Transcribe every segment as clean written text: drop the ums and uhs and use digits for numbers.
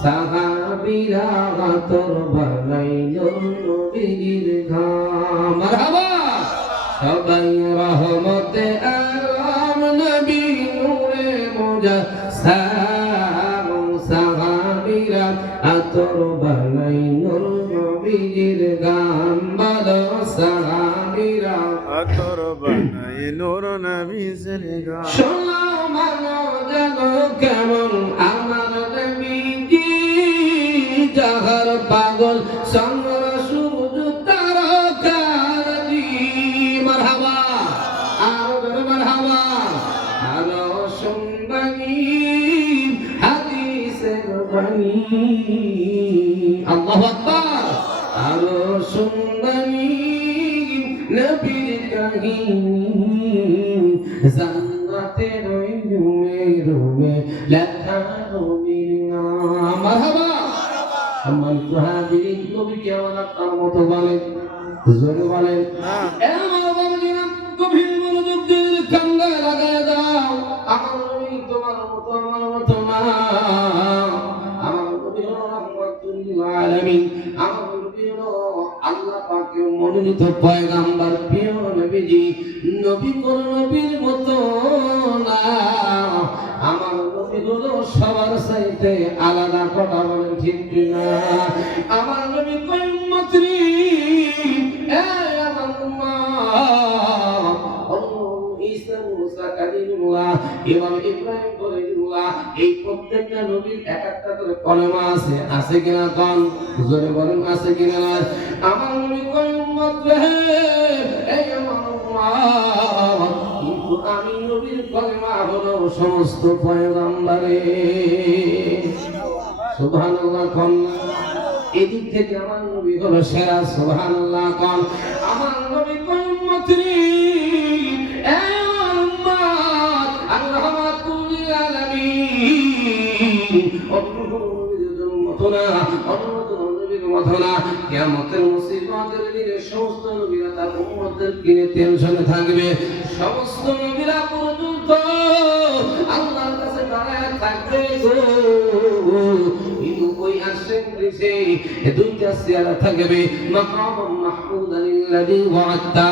সাহাবীরা আতর বানাইলো নবীর ঘাম। মারহাবা। সবাই রহমতে আলম নবী নূরে মুজাসসাম। সাহাবীরা আতর বানাইলো নবীর ঘাম। বলো সাহাবীরা আতর বানাইলো নবীর ঘাম। শোনো মানো জানো কেমন আমার নবীজি, যাহার পাগল চন্দ্র সূর্য তারকাদি। মারহাবা। আরো মারহাবা। আরো শুনবানি হাদিসের বাণী। আল্লাহু আকবার। আরো শুনবানি নবীর কাহিনী। জান্নাতের ওই রুমে রুমে লেখা নবীর নাম। মারহাবা। সম্মানিত হাজিরিন, নবীকে আমার তার মতো বলেন, জোরে বলেন। আমার বাবাজিরা গভীর মনোযোগ দিয়ে কান্দে লাগায় দাও। আমার নবী তোমার মতো আমার মতো না। আমার নবী হলো রাহমাতুল লিল আলামিন। আমার নবী হলো আল্লাহ পাকের মনোনীত পয়গম্বর, প্রিয় নবীজি। নবী কোন নবীর মতো না। আমার নবী হলো সবার চাইতে আলাদা, কথা বলেন ঠিক কিনা? আমার নবী কই উম্মতরি, এ আমার উম্মত, ঈসা মুসা কালিমুল্লাহ ইমাম ইব্রাহিম খলিলুল্লাহ, এই প্রত্যেকটা নবীর এক একটা করে কলেমা আছে। আছে কিনা কোন? জোরে বলেন আছে কিনা? আমার নবী কই উম্মত রে, এই আমার উম্মত, কিন্তু আমি নবীর কলেমা হলো সমস্ত পয়গম্বরের। সুবহানাল্লাহ কোন? এদিক থেকে আমার নবী হলো সেরা। সুবহানাল্লাহ কোন? আমার নবী কই উম্মত রে, এ আমার উম্মত, আল্লাহ রাহমাতুল লিল আলামিন। কিয়ামতের মুসিবতের দিনে সমস্ত নবীরা তার উম্মতদের কিনে টেনশনে থাকবে। সমস্ত নবীরা পর্যন্ত আল্লাহর কাছে দাঁড়ায় থাকবে গো। কিন্তু ওই আশেক দেশে দুইটা চেয়ারা থাকবে, মাকাম মাহমুদান আল্লাযী ওয়া'আদতা।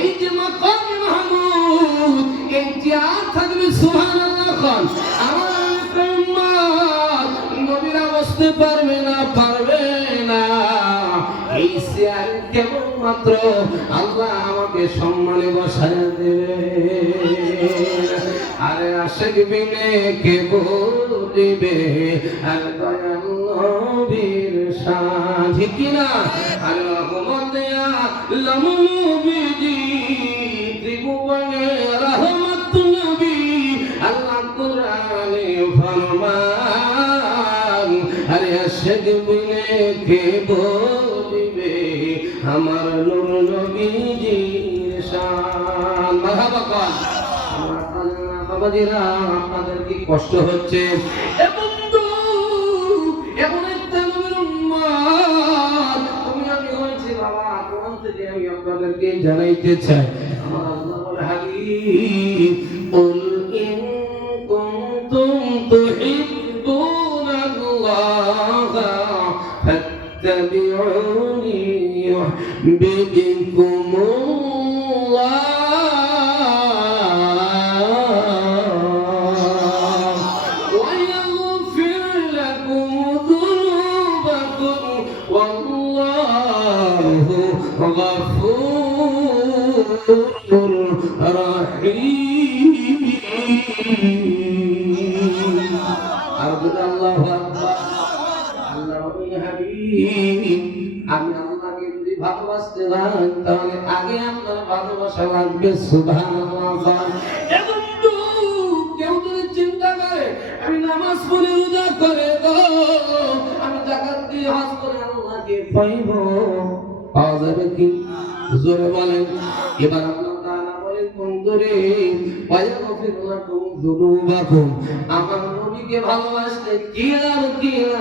এই যে মাকাম মাহমুদ, এই চেয়ার থাকবে। সুবহানাল্লাহ খান। আমার উম্মত নবীরা বসতে পারবে না, পারবে না। এই চেয়ার কেবলমাত্র আল্লাহ আমাকে সম্মানে বসায় দেবে। আরে আশেক বিনে কে বলিবে আর দয়াল নবীর শান, ঠিক কি না? আর রহমতে আলম নবীজি, ত্রিভুবনে রহমত নবী, আল্লাহ কুরআনে ফরমান। আরে আশেক বিনে কে বলিবে আমার নূর নবীজির শান। মারহাবা কোন? বাবাজিরা, আপনাদের কি কষ্ট হচ্ছে? এ বন্ধু, এমন একটা নবীর উম্মত তুমি আমি হয়েছি বাবা। কোরআন থেকে আমি আপনাদেরকে জানাইতে চাই। আমার আল্লাহ বলে, হাবিব কুল ইন কুনতুম তুহিব্বুনাল্লাহা ফাত্তাবিউনি ইউহিব্বুকুমুল্লাহ গফুর রহিম। আল্লাহু আকবার। আল্লাহ হাবিব, আমি আল্লাহকে যদি ভালোবাসতে চাই তাহলে আগে আপনার ভালোবাসা লাগবে। সুবহানাল্লাহ। এবং কেউ যদি চিন্তা করে আমি নামাজ পড়ে রোজা করে গো, আমি যাকাত দিয়ে হজ করে আল্লাহকে পাইব, পাওয়া যাবে কি? জোরে বলেন। এবার আল্লাহ তাআলা বলেন, বন্ধুরে ওয়ায়াগফির লাকুম যুনুবাকুম, আমার নবীকে ভালোবাসলে কি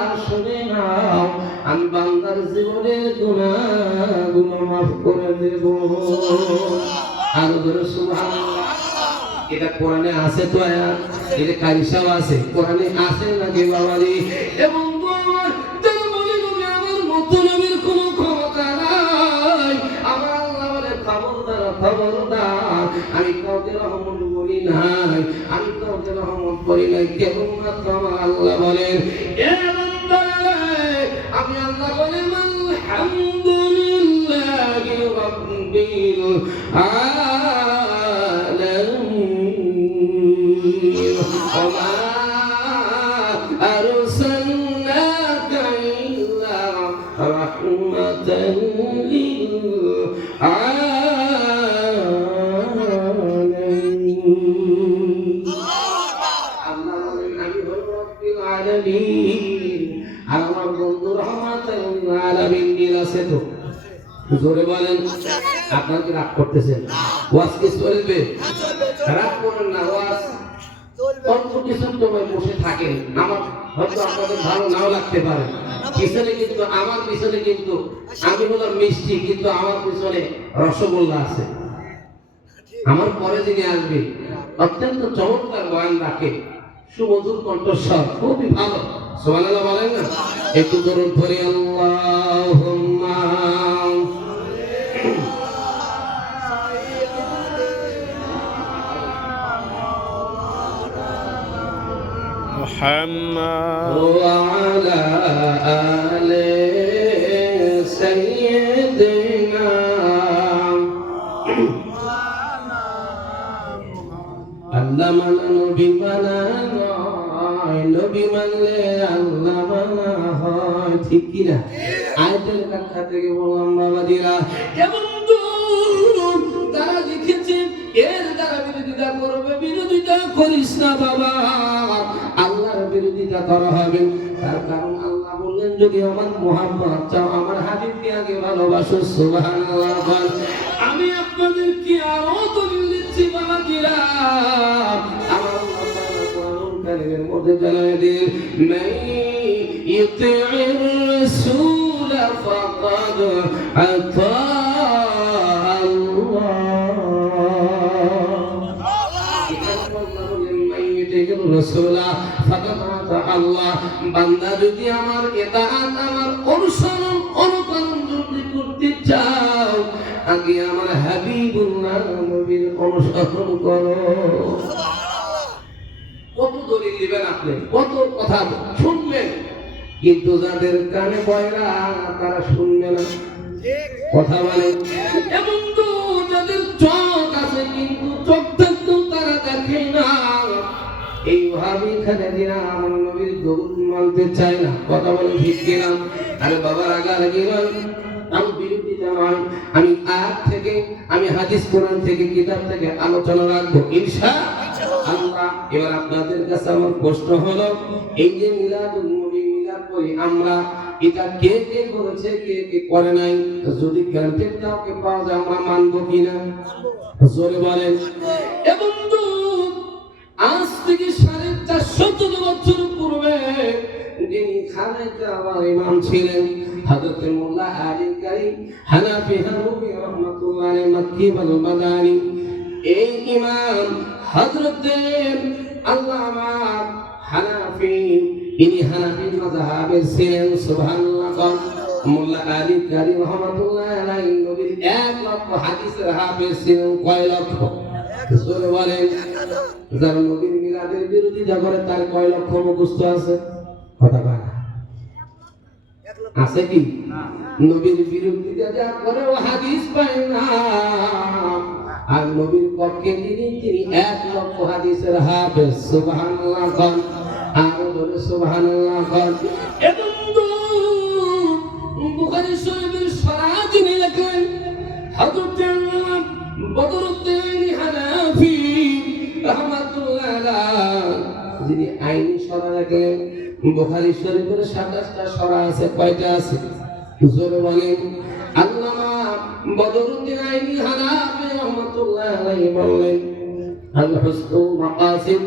আর শুনে নাও, আমি বান্দার জীবনের গুনাহগুলো মাফ করে দেব। আর জোরে সুবহানাল্লাহ। এটা কোরআনে আছে তো আয়াত, এটা কারিশাও আছে। কোরআনে আছে না থাকে বাবাজি। এবং যারা বলে নবী আমার মতো নবীর কোনো ক্ষমতা নাই, আমার আল্লাহ বলে খবরদার খবরদার, আমি কাউকে রহমত বলি নাই, আমি কাউকে রহমত করি নাই, কেবলমাত্র আমার আল্লাহ বলেন এ বান্দা, আমি আল্লাহ বলেন আলহামদুলিল্লাহি রাব্বিল আলামিন ওয়া মা আরসালনাকা ইল্লা রাহমাতাল লিল আলামিন। আল্লাহ বলেন আমি হলাম রাব্বিল আলামিন, আর আমার বন্ধু রহমাতাল লিল আলামিন দিল আছে তো জোরে বলেন। আপনারা কি রাগ করতেছেন? ওয়াজ কি চলবে? রাগ করেন না, ওয়াজ অল্প কিছু সময় বসে থাকেন। আমার হয়তো আপনাদের ভালো নাও লাগতে পারে, পিছনে কিন্তু আমার পিছনে কিন্তু আমি হলাম মিষ্টি, কিন্তু আমার পিছনে রসগোল্লা আছে। আমার পরে যিনি আসবে অত্যন্ত চমৎকার বয়ান রাখে, সুমধুর কণ্ঠস্বর, খুবই ভালো। সুবহানাল্লাহ বলেন না? একটু দরুদ পড়ি আল্লাহুম্মা محمد وعلى آل سيدنا আল্লাহ মানা নবী মানা নয়, নবী মানলে আল্লাহ মানা হয়, ঠিক কি না? আয়াতের ব্যাখ্যা থেকে বললাম বাবাজিরা। এবং তারা লিখেছে এর দ্বারা বিরোধিতা করবে, বিরোধিতা করিস না বাবা, আল্লাহর বিরোধিতা করা হবে। তার কারণ আল্লাহ বললেন যদি আমার মুহাম্মদ চাও, আমার হাবিবকে আগে ভালোবাসো। সুবহানাল্লাহ বল। আমি আপনাদেরকে আরো দলিল দিচ্ছি বাবাজিরা। আমার আল্লাহ তাআলা কোরআন কারীমের মধ্যে জানায় দিন মান ইউতি'ir রাসূল ফাকাদ আতা বান্দা যদি আমার ইতাআত, আমার অনুসরণ অনুকরণ যদি করতে চাও, আগে আমার হাবিবুল্লাহ নবীর অনুসরণ করো। কত দলিল দিবেন আপনি, কত কথা শুনবেন, কিন্তু যাদের কানে বয়রা তারা শুনবে না, কথা বলে। এবং তো যাদের চোখ আছে কিন্তু চোখ থাকতেও তারা দেখে না, এইভাবে এখানে দিনা আমার নবীর দরুদ মানতে চায় না, কথা বলে ঠিক কিনা? আরে বাবার আগারাগি নয়, আমি বিরোধিতা নয়, আমি আয়াত থেকে, আমি হাদিস কোরআন থেকে, কিতাব থেকে আলোচনা রাখবো ইনশাআল্লাহ। এবার আপনাদের কাছে আমার প্রশ্ন হলো, এই যে মিলাদুন নবী মিলাদ করি আমরা, এটা কে কে করেছে, কে কে করে নাই? যদি গ্রান্টেড কাউকে পাওয়া যায় আমরা মানবো কিনা? জোরে বলেন। এবং আজ থেকে 450 বছর পূর্বে যিনি খানে কাবার ইমাম ছিলেন হযরত মোল্লা আলী কারী হানাফি হানবী রাহমাতুল্লাহ আলাইহি মক্কি ওয়াল মাদানী, এই ইমাম হযরত আল্লামা হানাফি, ইনি হানাফি মাযহাবের ছিলেন। সুবহানাল্লাহ। মোল্লা আলী কারী রাহমাতুল্লাহ আলাইহি নবীর 1 লক্ষ হাদিসের হাফেজ ছিলেন। কয় লক্ষ? জোরে বলেন। যারা নবীর মিলাদের বিরোধিতা করে তার কয় লক্ষ মুখস্থ আছে? কথা কয় না, আছে কি? নবীর বিরোধিতা যা করে ও হাদিস পায় না, আর নবীর পক্ষে তিনি 1 লক্ষ হাদিসের হাফেজ। সুবহানাল্লাহ কোন, আর বলে সুবহানাল্লাহ কোন। এবং বুখারী শরীফের শরহ যিনি লেখেন হযরত বদরুদ্দিন হানাফি রাহমাতুল্লাহ আলাইহি, যিনি আইনি শরহ লেখেন। বুখারী শরীফের 27টা শরহ আছে, কয়টা আছে? জোরে বলেন। আল্লামা বদরুদ্দিন আইনি হানাফি রাহমাতুল্লাহ আলাইহি বলেন আল হুসনুল মাকাসিদ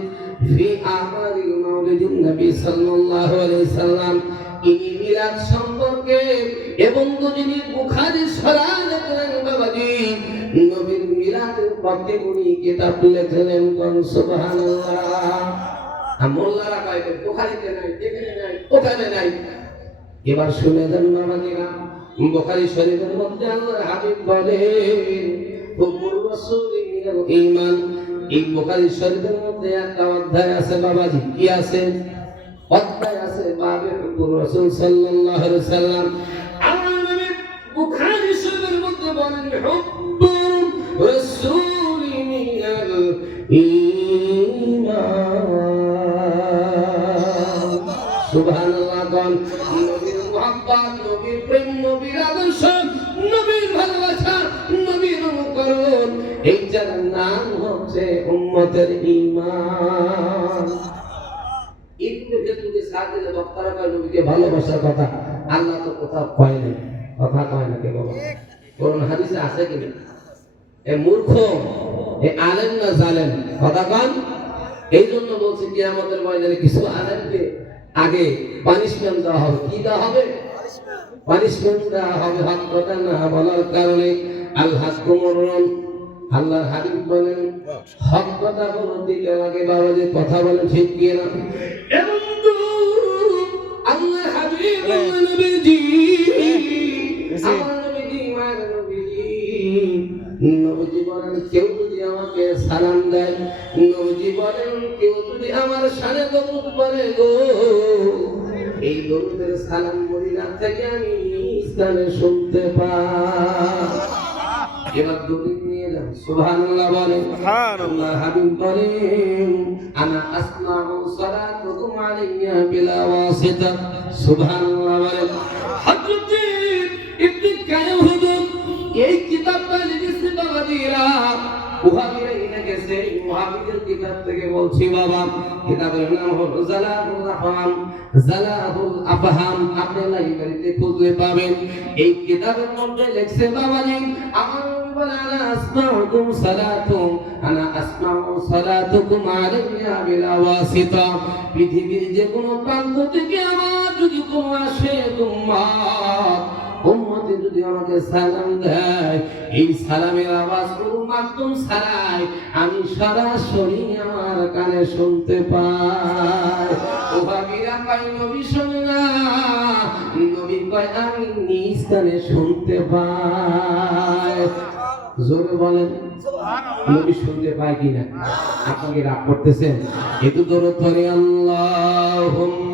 ফি আমারিল মাউলিদিন নবী সাল্লাল্লাহু আলাইহি সাল্লাম, ইনি মিলাদ সম্পর্কে এবং যিনি বুখারী শরহ লেখেন বাবাজি, নবীর মিলাদের পক্ষে উনি কিতাব লিখলেন। কোন সুবহানাল্লাহ। আর মোল্লারা কয় বুখারীতে নাই, এখানে নাই, ওখানে নাই। এবার শুনে দেন বাবাজিরা, বুখারী শরীফের মধ্যে আল্লাহর হাবিব বলেন হুব্বুর রাসূলি মিনাল ঈমান। এই বুখারী শরীফের মধ্যে একটা অধ্যায় আছে বাবাজি, কি আছে? অধ্যায় আছে বাবে হুব্বুর রাসূল সাল্লাল্লাহু আলাইহি ওয়াসাল্লাম। আমার নবী বুখারী শরীফের মধ্যে বলেন হুব্বুর রাসূলি মিনাল ঈমান। সুবহানাল্লাহ। নবীর মুহাব্বত, নবীর প্রেম, নবীর আদর্শ, নবীর ভালোবাসা, নবীর অনুকরণ, এইটার নাম হচ্ছে উম্মতের ঈমান। ফেসবুকে সার্চ দিলে বক্তারা কয় নবীকে ভালোবাসার কথা, আল্লাহ তো কোথাও কয় নাই, কথা কয় না কে বাবা? কোরআন হাদিসে আছে কিনা? এ মূর্খ, এ আলেম না জালেম, কথা কন। এই জন্য বলছি কিয়ামতের ময়দানে কিছু আলেমকে আগে পানিশমেন্ট দেওয়া হবে। কি দেওয়া হবে? পানিশমেন্ট দেওয়া হবে হক কথা না বলার কারণে। আল্লাহ কুমরন, আল্লাহর হাবিব বলেন হক কথা বলতে লাগে বাবা, যে কথা বলেন ঠিক কি না? এবং আল্লাহর হাবিব নবীজি, আমার নবীজি, মায়ের নবীজি, নবীজি বলেন কেউ যদি আমাকে সালাম দেয়, নবীজি বলেন কেউ যদি আমার শানে দরুদ পড়ে গো, এই দরুদের সালাম মদিনা থেকে আমি ইসলামে শুনতে পাই। এবার দরুদ নিয়ে যান, সুবহানাল্লাহ বলেন। আল্লাহর হাবিব বলেন আনা আসমাউ সালাতুকুম আলাইয়া বিলা ওয়াসিতা। সুবহানাল্লাহ বলেন। হযরত ইবনে কাইয়্যিম হুজুর এই কিতাবটা লিখেছে বাবাজিরা, ওহাবিরা লিখেছে, ওহাবিদের কিতাব থেকে বলছি বাবা। কিতাবের নাম হলো জালালুল আফহাম, জালালুল আফহাম। আপনি লাইব্রেরিতে খুঁজলে পাবেন। এই কিতাবের মধ্যে লেখছে বাবাজি, আমার আনা আসমাউকুম সালাতুম, আনা আসমাউ সালাতুকুম আলাইয়া বিলা ওয়াসিতা। পৃথিবীর যে কোনো প্রান্ত থেকে আমার যদি কোনো আসে উম্মতে যদি আমাকে সালাম দেয়, এই সালামের আওয়াজ কোনো মাধ্যম ছাড়াই আমি সরাসরি আমার কানে শুনতে পাই। ওহাবিরা পাই নবী শোনে না, নবী কয় আমি নিজ কানে শুনতে পাই। জোরে বলেন নবী শুনতে পায় কিনা? আপনাকে রাগ করতেছেন? একটু জোরে ধরে আল্লাহুম্মা